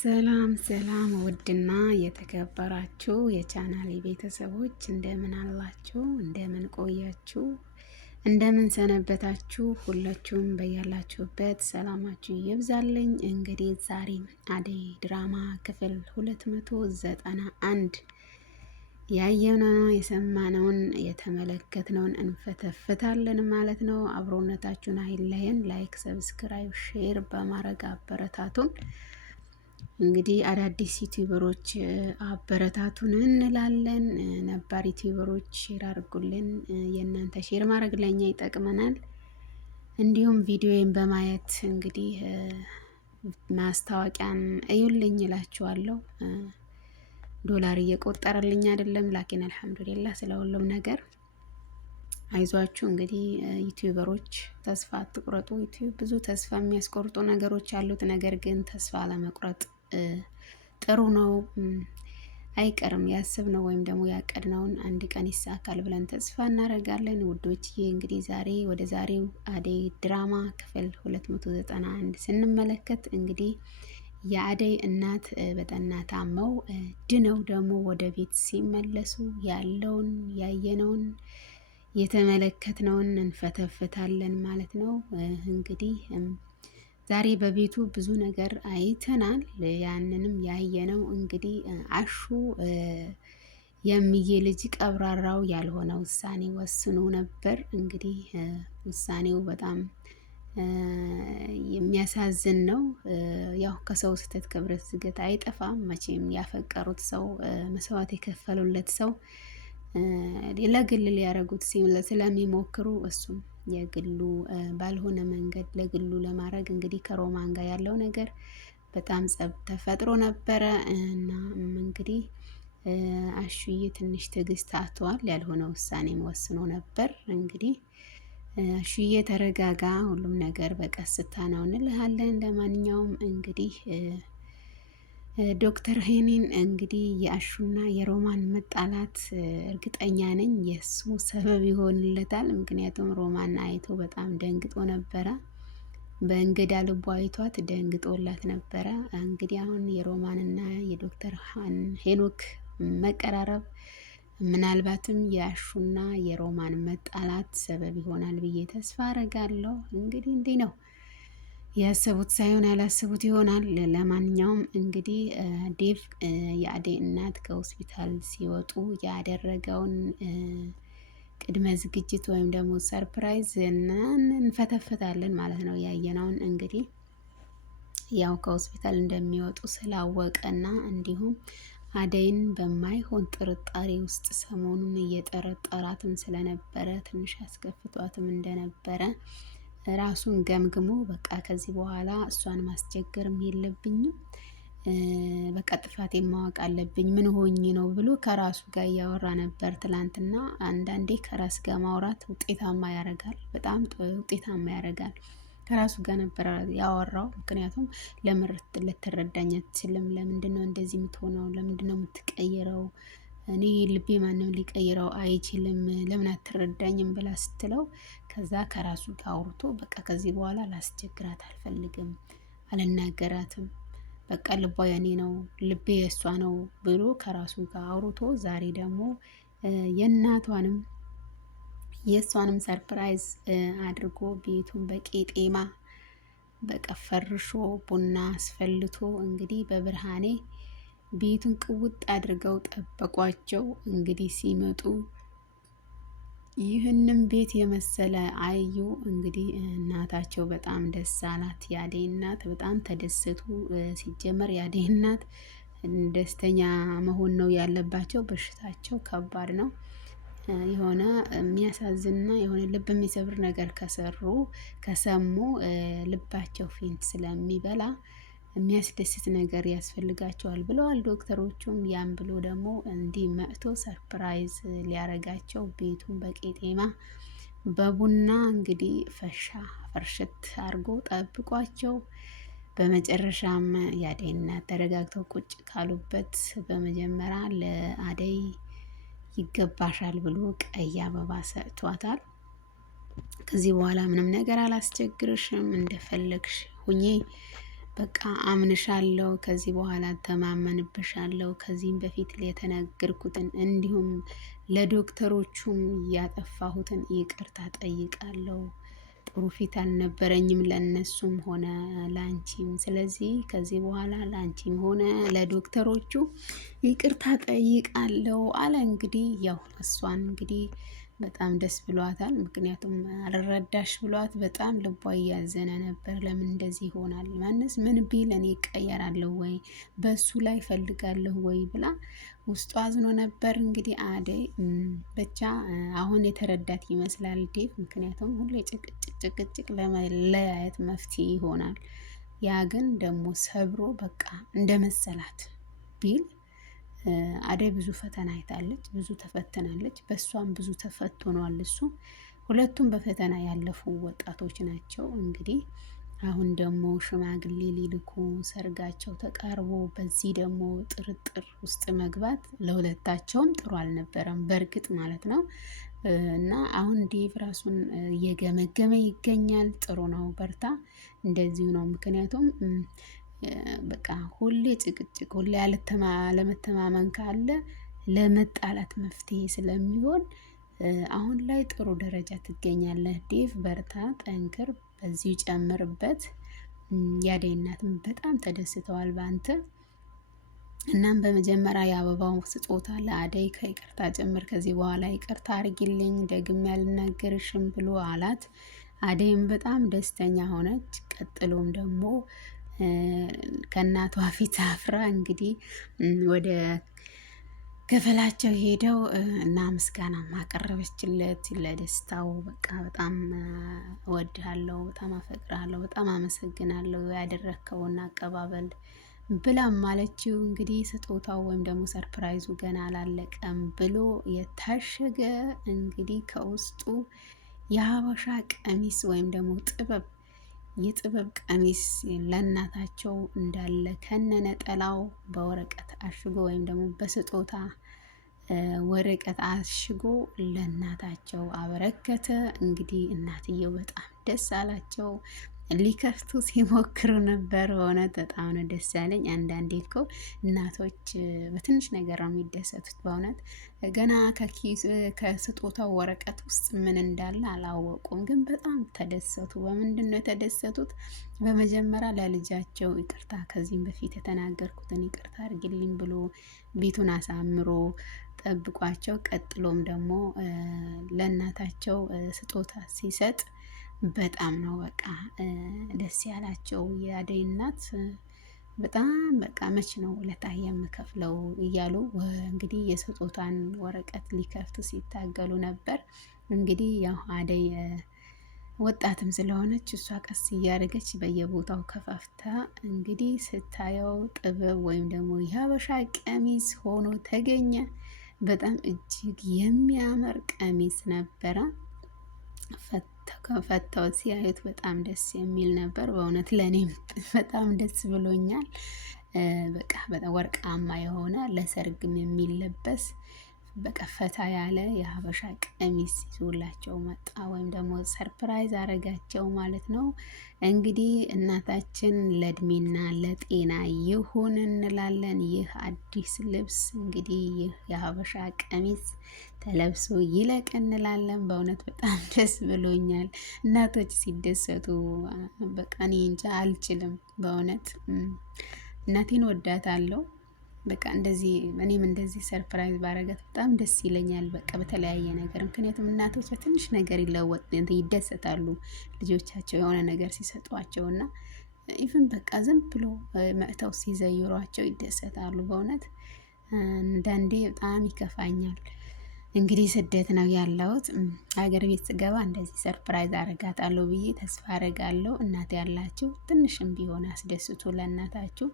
ሰላም ሰላም ውድና የተከበራችሁ የቻናሌ ቤተሰቦች እንደምን አላችሁ? እንደምን ቆያችሁ? እንደምን ሰነበታችሁ? ሁላችሁም በያላችሁበት ሰላማችሁ ይብዛልኝ። እንግዲህ ዛሬም አደይ ድራማ ክፍል 291 ያየነው የሰማነውን የተመለከትነውን እንፈተፍታለን ማለት ነው። አብሮነታችሁን አይለየን። ላይክ፣ ሰብስክራይብ፣ ሼር በማድረግ አበረታቱን። እንግዲህ አዳዲስ ዩቲዩበሮች አበረታቱን እንላለን። ነባር ዩቲዩበሮች ሼር አድርጉልን። የእናንተ ሼር ማድረግ ለኛ ይጠቅመናል። እንዲሁም ቪዲዮን በማየት እንግዲህ ማስታወቂያን እዩልኝ እላችኋለሁ። ዶላር እየቆጠረልኝ አይደለም፣ ላኪን አልሐምዱሊላህ ስለ ሁሉም ነገር። አይዟችሁ እንግዲህ ዩቲዩበሮች ተስፋ አትቁረጡ። ዩቲዩብ ብዙ ተስፋ የሚያስቆርጡ ነገሮች አሉት። ነገር ግን ተስፋ ለመቁረጥ ጥሩ ነው። አይቀርም ያስብነው ወይም ደግሞ ያቀድነውን አንድ ቀን ይሳካል ብለን ተስፋ እናደርጋለን። ውዶችዬ እንግዲህ ዛሬ ወደ ዛሬው አደይ ድራማ ክፍል 291 ስንመለከት እንግዲህ የአደይ እናት በጠና ታመው ድነው ደግሞ ወደ ቤት ሲመለሱ ያለውን ያየነውን የተመለከትነውን እንፈተፍታለን ማለት ነው። እንግዲህ ዛሬ በቤቱ ብዙ ነገር አይተናል። ያንንም ያየነው እንግዲህ አሹ የሚዬ ልጅ ቀብራራው ያልሆነ ውሳኔ ወስኖ ነበር። እንግዲህ ውሳኔው በጣም የሚያሳዝን ነው። ያው ከሰው ስህተት ክብረት ዝገት አይጠፋም መቼም። ያፈቀሩት ሰው መስዋዕት የከፈሉለት ሰው ለግል ሊያረጉት ስለሚሞክሩ እሱም የግሉ ባልሆነ መንገድ ለግሉ ለማድረግ እንግዲህ ከሮማን ጋር ያለው ነገር በጣም ጸብ ተፈጥሮ ነበረ እና እንግዲህ አሹዬ ትንሽ ትዕግስት አጥቷል። ያልሆነ ውሳኔ ወስኖ ነበር። እንግዲህ አሹዬ ተረጋጋ፣ ሁሉም ነገር በቀስታ ነው እንልሃለን። ለማንኛውም እንግዲህ ዶክተር ሄኒን እንግዲህ የአሹና የሮማን መጣላት እርግጠኛ ነኝ የእሱ ሰበብ ይሆንለታል። ምክንያቱም ሮማን አይቶ በጣም ደንግጦ ነበረ። በእንግዳ ልቧ አይቷት ደንግጦላት ነበረ። እንግዲህ አሁን የሮማንና የዶክተር ሄኖክ መቀራረብ ምናልባትም የአሹና የሮማን መጣላት ሰበብ ይሆናል ብዬ ተስፋ አረጋለሁ። እንግዲህ እንዲህ ነው ያሰቡት ሳይሆን ያላሰቡት ይሆናል። ለማንኛውም እንግዲህ ዴቭ የአደይ እናት ከሆስፒታል ሲወጡ ያደረገውን ቅድመ ዝግጅት ወይም ደግሞ ሰርፕራይዝ እንፈተፍታለን ማለት ነው። ያየነውን እንግዲህ ያው ከሆስፒታል እንደሚወጡ ስላወቀና እንዲሁም አደይን በማይሆን ጥርጣሬ ውስጥ ሰሞኑን እየጠረጠራትም ስለነበረ ትንሽ አስከፍቷትም እንደነበረ ራሱን ገምግሞ በቃ ከዚህ በኋላ እሷን ማስቸገርም የለብኝም፣ በቃ ጥፋቴን ማወቅ አለብኝ፣ ምን ሆኜ ነው ብሎ ከራሱ ጋር እያወራ ነበር ትላንትና። አንዳንዴ ከራስ ጋር ማውራት ውጤታማ ያደርጋል፣ በጣም ውጤታማ ያደርጋል። ከራሱ ጋር ነበር ያወራው። ምክንያቱም ለምን ልትረዳኝ አትችልም? ለምንድን ነው እንደዚህ የምትሆነው? ለምንድን ነው የምትቀይረው? እኔ ልቤ ማንም ሊቀይረው አይችልም፣ ለምን አትረዳኝም ብላ ስትለው ከዛ ከራሱ ጋር አውርቶ በቃ ከዚህ በኋላ ላስቸግራት አልፈልግም፣ አልናገራትም፣ በቃ ልቧ የኔ ነው፣ ልቤ የእሷ ነው ብሎ ከራሱ ጋር አውርቶ ዛሬ ደግሞ የእሷንም ሰርፕራይዝ አድርጎ ቤቱን በቄጤማ በቃ ፈርሾ ቡና አስፈልቶ እንግዲህ በብርሃኔ ቤቱን ቅውጥ አድርገው ጠበቋቸው። እንግዲህ ሲመጡ ይህንም ቤት የመሰለ አዩ። እንግዲህ እናታቸው በጣም ደስ አላት። የአደይ እናት በጣም ተደሰቱ። ሲጀመር የአደይ እናት ደስተኛ መሆን ነው ያለባቸው። በሽታቸው ከባድ ነው። የሆነ የሚያሳዝንና የሆነ ልብ የሚሰብር ነገር ከሰሙ ልባቸው ፊንት ስለሚበላ የሚያስደስት ነገር ያስፈልጋቸዋል ብለዋል ዶክተሮቹም። ያን ብሎ ደግሞ እንዲህ መጥቶ ሰርፕራይዝ ሊያረጋቸው ቤቱን በቄጤማ በቡና እንግዲህ ፈርሽት አድርጎ ጠብቋቸው። በመጨረሻም የአደይ እናት ተረጋግተው ቁጭ ካሉበት በመጀመሪያ ለአደይ ይገባሻል ብሎ ቀይ አበባ ሰጥቷታል። ከዚህ በኋላ ምንም ነገር አላስቸግርሽም፣ እንደፈለግሽ ሁኚ በቃ አምንሻለሁ፣ ከዚህ በኋላ ተማመንብሻለሁ፣ ከዚህም በፊት የተናገርኩትን እንዲሁም ለዶክተሮቹም ያጠፋሁትን ይቅርታ ጠይቃለሁ። ጥሩ ፊት አልነበረኝም ለነሱም ሆነ ላንቺም። ስለዚህ ከዚህ በኋላ ላንቺም ሆነ ለዶክተሮቹ ይቅርታ ጠይቃለሁ አለ። እንግዲህ ያው እሷን እንግዲህ በጣም ደስ ብሏታል። ምክንያቱም አልረዳሽ ብሏት በጣም ልቧ እያዘነ ነበር። ለምን እንደዚህ ይሆናል? ማንስ ምን ቢል እኔ እቀየራለሁ ወይ በሱ ላይ ፈልጋለሁ ወይ ብላ ውስጡ አዝኖ ነበር። እንግዲህ አደይ ብቻ አሁን የተረዳት ይመስላል ዴቭ። ምክንያቱም ሁሌ ጭቅጭቅ ጭቅጭቅ ለመለያየት መፍትሄ ይሆናል። ያ ግን ደግሞ ሰብሮ በቃ እንደመሰላት ቢል አደይ ብዙ ፈተና አይታለች፣ ብዙ ተፈትናለች። በእሷም ብዙ ተፈትኗል እሱ። ሁለቱም በፈተና ያለፉ ወጣቶች ናቸው። እንግዲህ አሁን ደግሞ ሽማግሌ ሊልኩ ሰርጋቸው ተቃርቦ በዚህ ደግሞ ጥርጥር ውስጥ መግባት ለሁለታቸውም ጥሩ አልነበረም፣ በእርግጥ ማለት ነው። እና አሁን ዴቭ ራሱን እየገመገመ ይገኛል። ጥሩ ነው፣ በርታ፣ እንደዚሁ ነው። ምክንያቱም በቃ ሁሌ ጭቅጭቅ፣ ሁሌ አለመተማመን ካለ ለመጣላት መፍትሄ ስለሚሆን አሁን ላይ ጥሩ ደረጃ ትገኛለህ ዴቭ። በርታ፣ ጠንክር፣ በዚሁ ጨምርበት። የአደይ እናትም በጣም ተደስተዋል በአንተ። እናም በመጀመሪያ የአበባው ስጦታ ለአደይ ከይቅርታ ጭምር ከዚህ በኋላ ይቅርታ አርጊልኝ ደግሜ ያልናገርሽም ብሎ አላት። አደይም በጣም ደስተኛ ሆነች። ቀጥሎም ደግሞ ከእናቷ ፊት አፍራ እንግዲህ ወደ ክፍላቸው ሄደው እና ምስጋና ማቀረበችለት ለደስታው። በቃ በጣም እወድሃለሁ፣ በጣም አፈቅርሃለሁ፣ በጣም አመሰግናለሁ ያደረግከውን አቀባበል ብላም ማለችው። እንግዲህ ስጦታው ወይም ደግሞ ሰርፕራይዙ ገና አላለቀም ብሎ የታሸገ እንግዲህ ከውስጡ የሀበሻ ቀሚስ ወይም ደግሞ የጥበብ ቀሚስ ለእናታቸው እንዳለ ከነነጠላው በወረቀት አሽጎ ወይም ደግሞ በስጦታ ወረቀት አሽጎ ለእናታቸው አበረከተ። እንግዲህ እናትየው በጣም ደስ አላቸው። ሊከፍቱ ሲሞክሩ ነበር። በእውነት በጣም ነው ደስ ያለኝ። አንዳንዴ እኮ እናቶች በትንሽ ነገር ነው የሚደሰቱት። በእውነት ገና ከስጦታው ወረቀት ውስጥ ምን እንዳለ አላወቁም፣ ግን በጣም ተደሰቱ። በምንድን ነው የተደሰቱት? በመጀመሪያ ለልጃቸው ይቅርታ፣ ከዚህም በፊት የተናገርኩትን ይቅርታ አድርግልኝ ብሎ ቤቱን አሳምሮ ጠብቋቸው፣ ቀጥሎም ደግሞ ለእናታቸው ስጦታ ሲሰጥ በጣም ነው በቃ ደስ ያላቸው። የአደይ እናት በጣም በቃ መች ነው ውለታ የምከፍለው እያሉ እንግዲህ የስጦታን ወረቀት ሊከፍቱ ሲታገሉ ነበር። እንግዲህ ያው አደይ ወጣትም ስለሆነች እሷ ቀስ እያደረገች በየቦታው ከፋፍታ እንግዲህ ስታየው ጥበብ ወይም ደግሞ የሀበሻ ቀሚስ ሆኖ ተገኘ። በጣም እጅግ የሚያምር ቀሚስ ነበረ። ፈተው ሲያዩት በጣም ደስ የሚል ነበር። በእውነት ለእኔም በጣም ደስ ብሎኛል። በቃ በጣም ወርቃማ የሆነ ለሰርግም የሚለበስ በቃ ፈታ ያለ የሀበሻ ቀሚስ ይዞላቸው መጣ፣ ወይም ደግሞ ሰርፕራይዝ አረጋቸው ማለት ነው። እንግዲህ እናታችን ለእድሜና ለጤና ይሁን እንላለን። ይህ አዲስ ልብስ እንግዲህ ይህ የሀበሻ ቀሚስ ተለብሶ ይለቅ እንላለን። በእውነት በጣም ደስ ብሎኛል። እናቶች ሲደሰቱ በቃ እኔ እንጃ አልችልም። በእውነት እናቴን ወዳታለሁ። በቃ እንደዚህ እኔም እንደዚህ ሰርፕራይዝ ባረጋት በጣም ደስ ይለኛል። በቃ በተለያየ ነገር፣ ምክንያቱም እናቶች በትንሽ ነገር ይደሰታሉ ልጆቻቸው የሆነ ነገር ሲሰጧቸው እና ኢቭን በቃ ዝም ብሎ መጥተው ሲዘይሯቸው ይደሰታሉ። በእውነት አንዳንዴ በጣም ይከፋኛል። እንግዲህ ስደት ነው ያለሁት። ሀገር ቤት ስገባ እንደዚህ ሰርፕራይዝ አረጋታለሁ ብዬ ተስፋ አረጋለሁ። እናት ያላችሁ ትንሽም ቢሆን አስደስቱ ለእናታችሁ።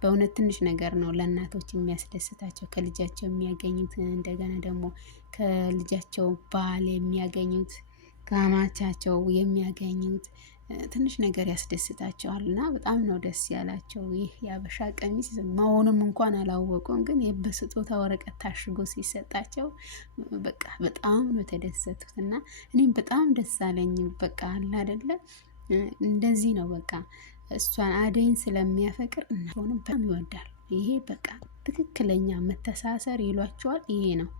በእውነት ትንሽ ነገር ነው ለእናቶች የሚያስደስታቸው፣ ከልጃቸው የሚያገኙት፣ እንደገና ደግሞ ከልጃቸው ባል የሚያገኙት፣ ከአማቻቸው የሚያገኙት ትንሽ ነገር ያስደስታቸዋል እና በጣም ነው ደስ ያላቸው። ይህ የሀበሻ ቀሚስ መሆኑም እንኳን አላወቁም፣ ግን በስጦታ ወረቀት ታሽጎ ሲሰጣቸው በቃ በጣም ነው የተደሰቱት እና እኔም በጣም ደስ አለኝ። በቃ አለ አይደለ እንደዚህ ነው በቃ እሷን አደይን ስለሚያፈቅር እናቱንም በጣም ይወዳል። ይሄ በቃ ትክክለኛ መተሳሰር ይሏቸዋል። ይሄ ነው።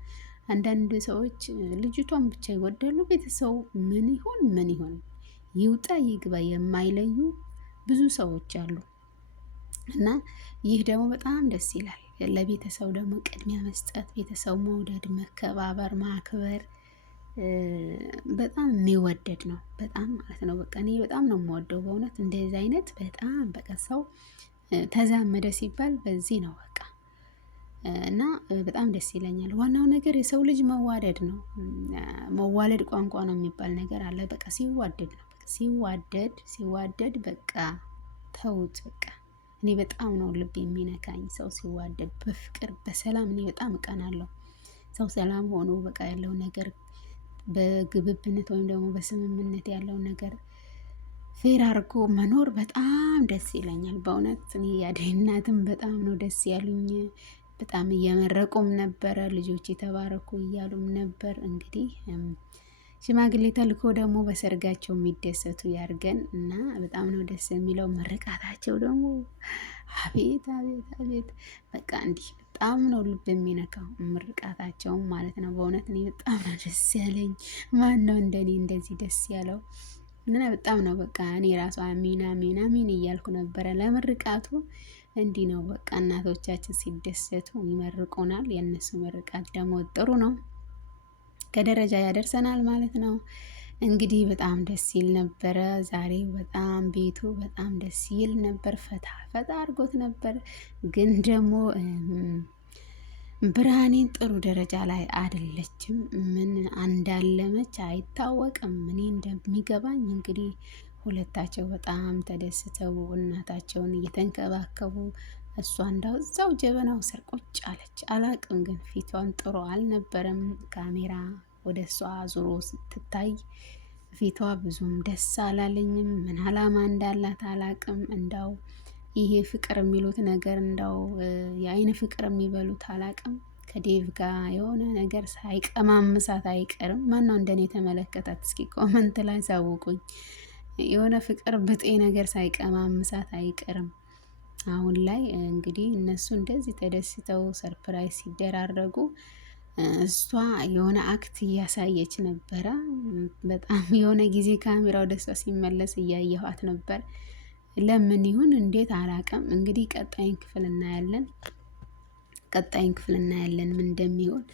አንዳንድ ሰዎች ልጅቷን ብቻ ይወዳሉ። ቤተሰቡ ምን ይሆን ይውጣ ይግባ የማይለዩ ብዙ ሰዎች አሉ። እና ይህ ደግሞ በጣም ደስ ይላል። ለቤተሰብ ደግሞ ቅድሚያ መስጠት፣ ቤተሰብ መውደድ፣ መከባበር፣ ማክበር በጣም የሚወደድ ነው። በጣም ማለት ነው። በቃ እኔ በጣም ነው የምወደው በእውነት እንደዚህ አይነት በጣም በቃ ሰው ተዛመደ ሲባል በዚህ ነው በቃ። እና በጣም ደስ ይለኛል። ዋናው ነገር የሰው ልጅ መዋደድ ነው። መዋለድ ቋንቋ ነው የሚባል ነገር አለ። በቃ ሲዋደድ ነው። ሲዋደድ በቃ ተውት በቃ። እኔ በጣም ነው ልብ የሚነካኝ ሰው ሲዋደድ በፍቅር በሰላም። እኔ በጣም እቀናለሁ ሰው ሰላም ሆኖ በቃ ያለው ነገር በግብብነት ወይም ደግሞ በስምምነት ያለው ነገር ፌር አድርጎ መኖር በጣም ደስ ይለኛል በእውነት። እኔ የአደይ እናትም በጣም ነው ደስ ያሉኝ። በጣም እየመረቁም ነበረ፣ ልጆች የተባረኩ እያሉም ነበር። እንግዲህ ሽማግሌ ተልኮ ደግሞ በሰርጋቸው የሚደሰቱ ያርገን እና በጣም ነው ደስ የሚለው። ምርቃታቸው ደግሞ አቤት አቤት አቤት በቃ እንዲህ በጣም ነው ልብ የሚነካው ምርቃታቸውም ማለት ነው። በእውነት እኔ በጣም ነው ደስ ያለኝ። ማን ነው እንደኔ እንደዚህ ደስ ያለው? እና በጣም ነው በቃ እኔ ራሱ አሚን አሚን አሚን እያልኩ ነበረ ለምርቃቱ። እንዲህ ነው በቃ እናቶቻችን ሲደሰቱ ይመርቁናል። የእነሱ ምርቃት ደግሞ ጥሩ ነው፣ ከደረጃ ያደርሰናል ማለት ነው። እንግዲህ በጣም ደስ ይል ነበረ ዛሬ። በጣም ቤቱ በጣም ደስ ይል ነበር። ፈታ ፈታ አድርጎት ነበር። ግን ደግሞ ብርሃኔን ጥሩ ደረጃ ላይ አይደለችም። ምን እንዳለመች አይታወቅም። እኔ እንደሚገባኝ እንግዲህ ሁለታቸው በጣም ተደስተው እናታቸውን እየተንከባከቡ እሷ እንዳው እዛው ጀበናው ስር ቁጭ አለች። አላቅም ግን ፊቷን ጥሩ አልነበረም። ካሜራ ወደ እሷ ዙሮ ስትታይ ፊቷ ብዙም ደስ አላለኝም። ምን አላማ እንዳላት አላቅም። እንዳው ይሄ ፍቅር የሚሉት ነገር እንዳው የአይን ፍቅር የሚበሉት አላቅም። ከዴቭ ጋር የሆነ ነገር ሳይቀማምሳት አይቀርም። ማነው እንደኔ የተመለከታት? እስኪ ኮመንት ላይ ሳውቁኝ። የሆነ ፍቅር ብጤ ነገር ሳይቀማምሳት አይቀርም። አሁን ላይ እንግዲህ እነሱ እንደዚህ ተደስተው ሰርፕራይዝ ሲደራረጉ እሷ የሆነ አክት እያሳየች ነበረ። በጣም የሆነ ጊዜ ካሜራው ደሷ ሲመለስ እያየኋት ነበር። ለምን ይሁን እንዴት አላቀም። እንግዲህ ቀጣይን ክፍል እናያለን። ምን እንደሚሆን።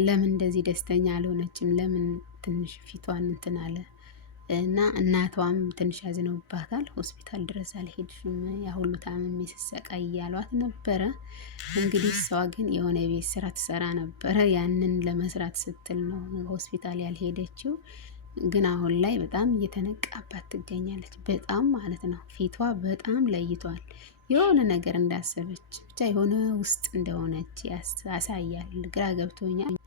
ለምን እንደዚህ ደስተኛ አልሆነችም? ለምን ትንሽ ፊቷን እንትን አለ? እና እናቷም ትንሽ ያዝነውባታል። ሆስፒታል ድረስ አልሄድሽም ያ ሁሉ ታምሜ ስሰቃይ እያሏት ነበረ። እንግዲህ እሷ ግን የሆነ የቤት ስራ ትሰራ ነበረ። ያንን ለመስራት ስትል ነው ሆስፒታል ያልሄደችው። ግን አሁን ላይ በጣም እየተነቃባት ትገኛለች። በጣም ማለት ነው። ፊቷ በጣም ለይቷል። የሆነ ነገር እንዳሰበች ብቻ የሆነ ውስጥ እንደሆነች ያሳያል። ግራ ገብቶኛል።